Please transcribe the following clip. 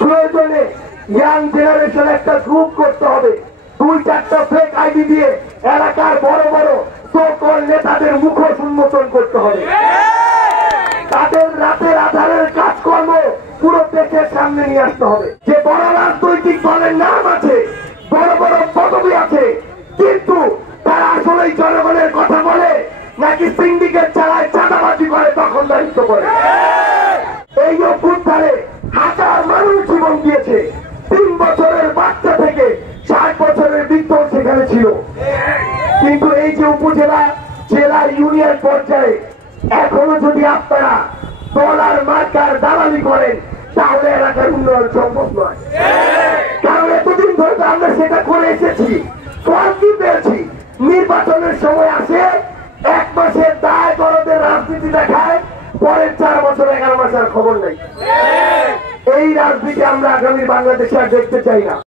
প্রয়োজনে young generation একটা group করতে হবে, 2-4টা ফেক আইডি দিয়ে এলাকার বড় বড় সকল নেতাদের মুখোশ উন্মোচন করতে হবে। তাদের রাতের আধারের কাজকর্ম পুরো দেশের সামনে নিয়ে আসতে হবে। যে বড় রাজনৈতিক দলের নাম আছে, বড় বড় পদবি আছে, কিন্তু তারা আসলেই জনগণের কথা বলে নাকি সিন্ডিকেট চালায়, চাঁদাবাজি করে, দখলদারিত্ব করে। এই অভ্যুত্থানে হাজার মানুষ জীবন দিয়েছে, 3 বছরের বাচ্চা থেকে 60 বছরের বৃদ্ধ সেখানে ছিল। কিন্তু এই যে উপজেলা, জেলা, ইউনিয়ন পর্যায়ে এখনো যদি আপনারা ডলার মার্কার দালালি করেন তাহলে এলাকার উন্নয়ন সম্ভব নয়। কারণ এতদিন ধরে আমরা সেটা করে এসেছি, ফল কি পেয়েছি? নির্বাচনের সময় আসে 1 মাসের দায় দরদের রাজনীতি দেখায়, পরের 4 বছর 11 মাসের খবর নেই। এই রাজনীতি আমরা আগামী বাংলাদেশে আর দেখতে চাই না।